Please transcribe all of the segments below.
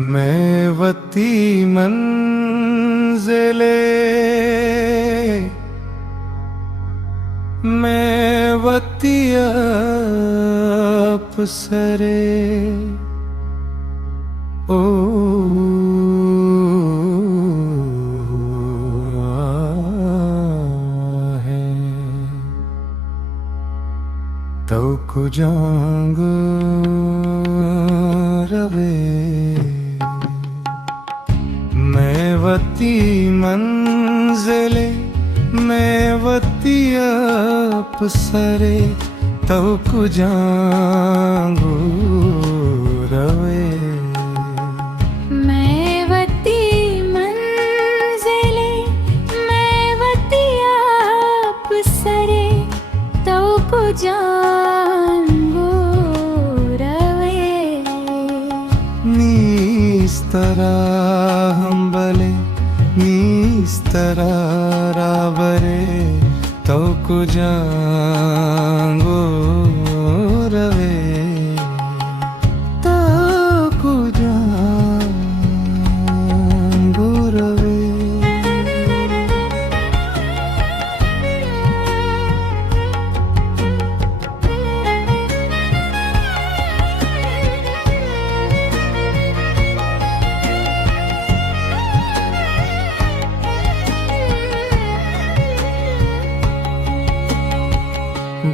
मैं वती मंजिले, मैं वती अप्सरे, ओ है तो कुजांग रवे। मैं वती मंजिले, मैं वती अप्सरे, तो कुजांग रवे। मैं वती मंजिले, मैं वती अप्सरे, तो कुजांगो रवे। नीस्तरा हंबले, नीस्तरा रावरे, तो कुजांगो रवे, तो कुजांगो रवे।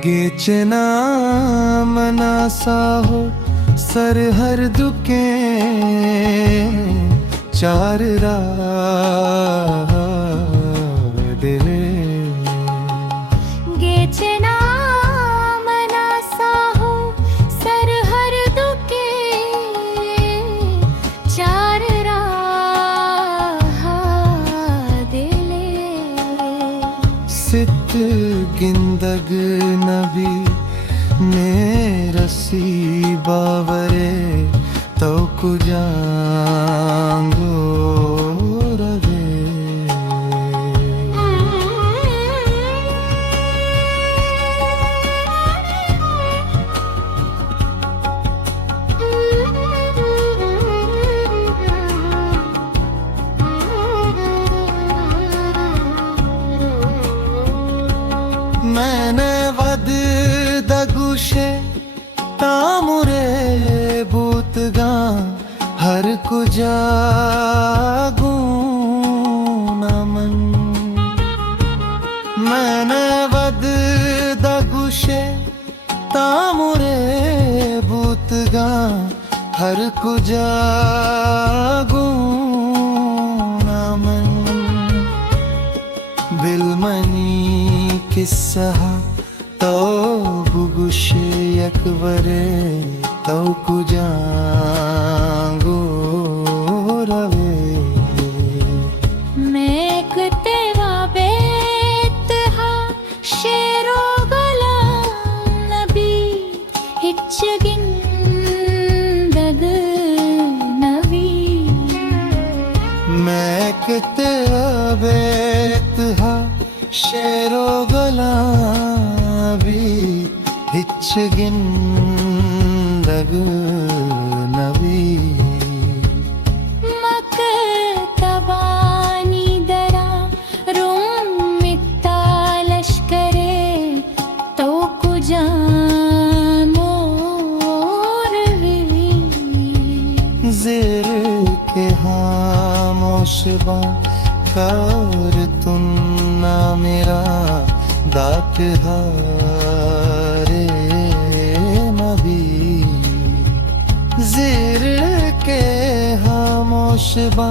गेचना मना साहो सर हर दुके, चार राह दिले। गेचना मना साहो सर हर दुके, चार राह दिले। सित गिंदग नबी ने रसी बावरे, तो कुजांगो रवे। मैंने वद दगुशे तामुरे बूतगा, हर कुजागू नमन। मैंने वद दगुशे तामुरे बूतगा, हर कुजागू नमन। बिलमनी किस्सा तो बुगुश यकबरे, तो कुजांगो रवे। मैं कतेवा बेत हा शेरो गला नबी, हिच गिंदग नवी। मैं किते बेत हा शेरो गुलाबी, हिच गिंदग नबी। मकतबानी दरा रूम मित्ता लश्करे, तो कुजांगो रवे। ज़ेर के खामोशबा कर तुन्ना मेरा दात हारे नबी। ज़ेर के खामोशबा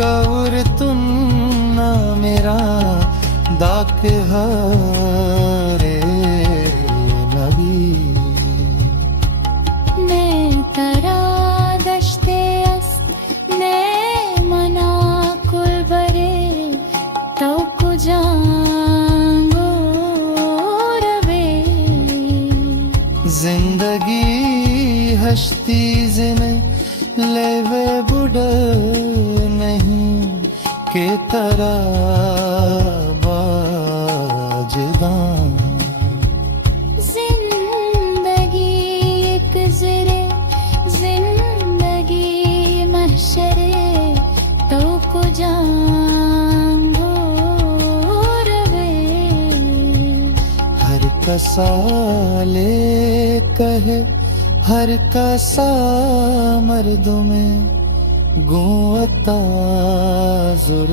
कर तुन्ना मेरा दात हारे नबी। ने तरा दश्ते अस्त ने मना कुल बरे, तो कुजांगो रवे। जिंदगी हस्ती जिने लेवे बुढ़ नहीं, के तरह बाजदां। जिंदगी एक ज़रे जिंदगी कसाले कहे हर कसा मर्दुमे गुंवता जुर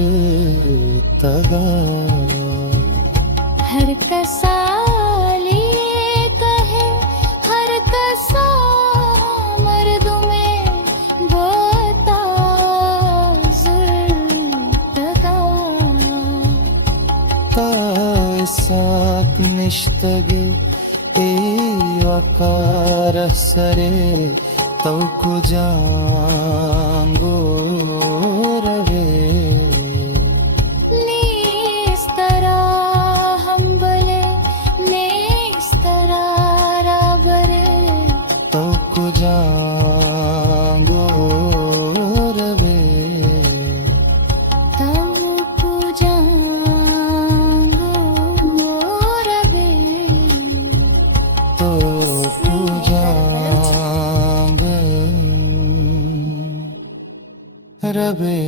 तगा हर कसाले कहे हर कसा मर्द में बोता जुर्तगा तासाक निश्तगे ए वकार सरे तौ कुजांगो रवे नेस्तरा हंबले नेस्तरा राबरे तौ कुजांगो रवे तव पूजांगो रवे तो कुजांग रवे